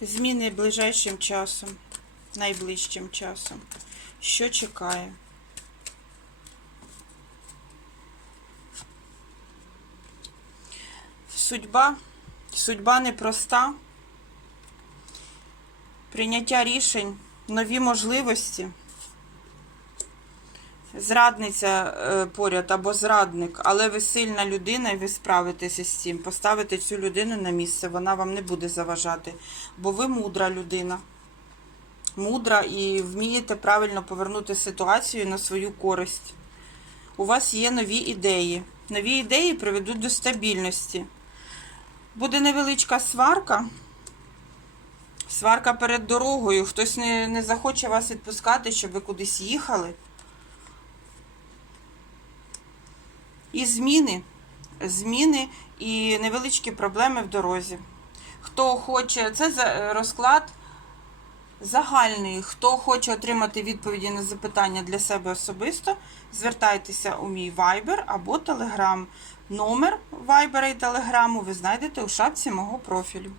Зміни ближайшим часом, найближчим часом. Що чекає? Судьба. Судьба непроста. Прийняття рішень, нові можливості. Зрадниця е, поряд або зрадник, але ви сильна людина і ви справитеся з цим. Поставите цю людину на місце, вона вам не буде заважати, бо ви мудра людина. Мудра і вмієте правильно повернути ситуацію на свою користь. У вас є нові ідеї. Нові ідеї приведуть до стабільності. Буде невеличка сварка. Сварка перед дорогою. Хтось не, не захоче вас відпускати, щоб ви кудись їхали. І зміни, зміни і невеличкі проблеми в дорозі. Хто хоче, це за- розклад загальний. Хто хоче отримати відповіді на запитання для себе особисто, звертайтеся у мій Viber або Telegram. Номер Viber і Telegram ви знайдете у шапці мого профілю.